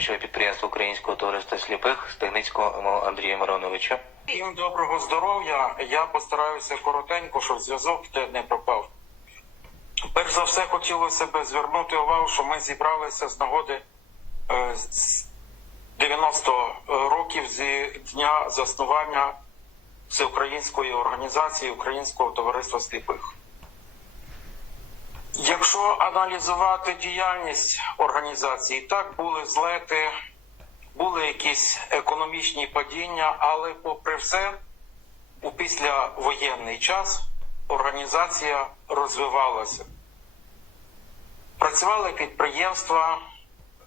виконуючого підприємства Українського товариства сліпих Стегницького Андрія Мироновича. Всім доброго здоров'я. Я постараюся коротенько, щоб зв'язок не пропав. Перш за все, хотілося б звернути увагу, що ми зібралися з нагоди е, з 90 років зі дня заснування всеукраїнської організації Українського товариства сліпих. Якщо аналізувати діяльність організації, так були злети, були якісь економічні падіння, але попри все, у післявоєнний час організація розвивалася. Працювали підприємства,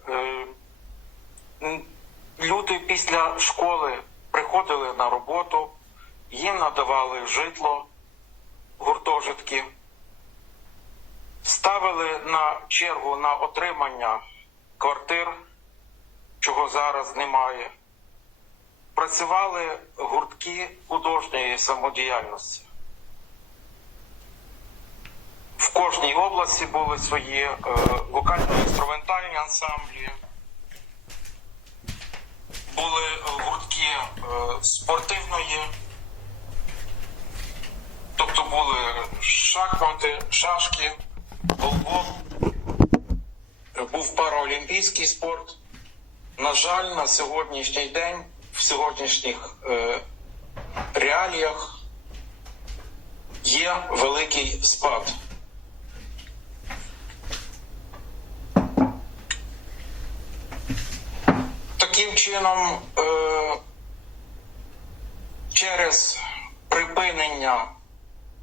е, люди після школи приходили на роботу, їм надавали житло, гуртожитки, ставили на чергу на отримання квартир чого зараз немає. Працювали гуртки художньої самодіяльності. В кожній області були свої е, вокально-інструментальні ансамблі, були гуртки е, спортивної, тобто були шахмати, шашки, голбол, був параолімпійський спорт. На жаль, на сьогоднішній день, в сьогоднішніх е, реаліях є великий спад. Таким чином, е, через припинення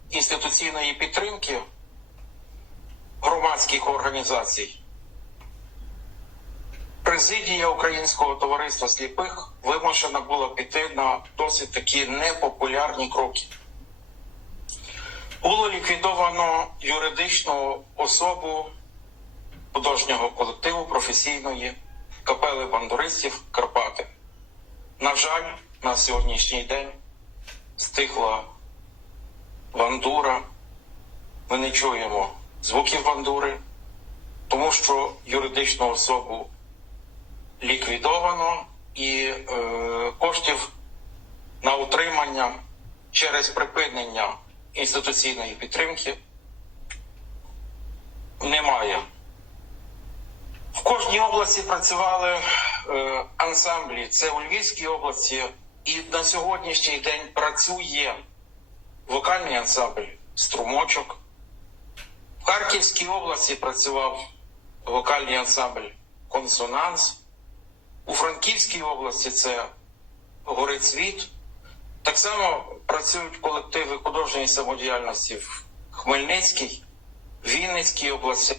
інституційної підтримки громадських організацій. Президія Українського товариства сліпих вимушена була піти на досить такі непопулярні кроки. Було ліквідовано юридичну особу художнього колективу професійної капели бандуристів Карпати. На жаль, на сьогоднішній день стихла бандура. Ми не чуємо звуків бандури, тому що юридичну особу ліквідовано і е, коштів на утримання через припинення інституційної підтримки немає. В кожній області працювали е, ансамблі. Це у Львівській області, і на сьогоднішній день працює вокальний ансамбль струмочок. Харківській області працював вокальний ансамбль Консонанс. У Франківській області це Горить світ. Так само працюють колективи художньої самодіяльності в Хмельницькій, Вінницькій області.